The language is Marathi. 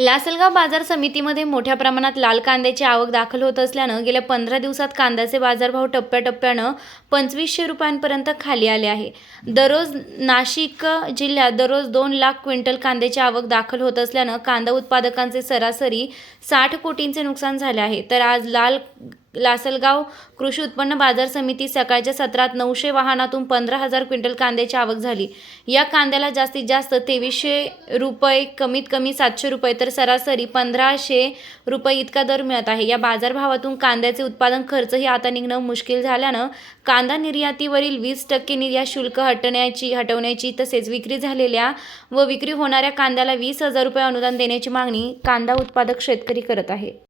लासलगाव बाजार समितीमध्ये मोठ्या प्रमाणात लाल कांद्याची आवक दाखल होत असल्यानं गेल्या पंधरा दिवसात कांद्याचे बाजारभाव टप्प्याटप्प्यानं पंचवीसशे रुपयांपर्यंत खाली आले आहे. दररोज नाशिक जिल्ह्यात दररोज दोन लाख क्विंटल कांद्याची आवक दाखल होत असल्यानं कांदा उत्पादकांचे सरासरी साठ कोटींचे नुकसान झाले आहे. तर आज लाल लासलगाव कृषी उत्पन्न बाजार समिती सकाळच्या सत्रात नऊशे वाहनातून पंधरा हजार क्विंटल कांद्याची आवक झाली. या कांद्याला जास्तीत जास्त तेवीसशे रुपये कमीत कमी सातशे रुपये तर सरासरी पंधराशे रुपये इतका दर मिळत आहे. या बाजारभावातून कांद्याचे उत्पादन खर्चही आता निघणं मुश्किल झाल्यानं कांदा निर्यातीवरील वीस टक्के निर्यात शुल्क हटण्याची हटवण्याची तसेच विक्री झालेल्या व विक्री होणाऱ्या कांद्याला वीस हजार रुपये अनुदान देण्याची मागणी कांदा उत्पादक शेतकरी करत आहे.